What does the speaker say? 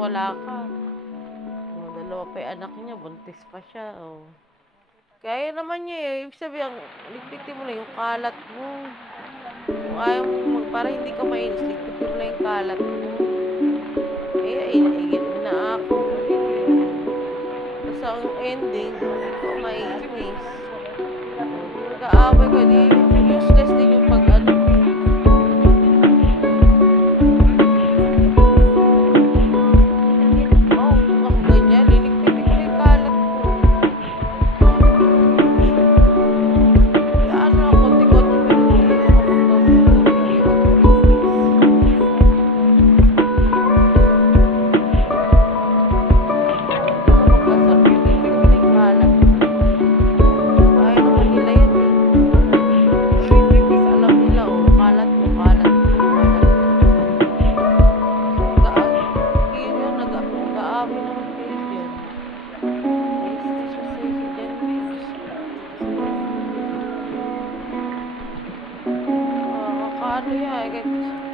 wala ka. O, dalawa pa yung anak niya, buntis pa siya. O. Kaya naman niya eh. Ibig sabihin, ligpitin mo lang yung kalat mo. Kung ayaw mo, para hindi ka mainis, ligpitin mo lang yung kalat mo. Na ako. Tapos ang ending, ikaw mainis. Nag-aaway ka, di useless din yung pag-ano. Ano yan?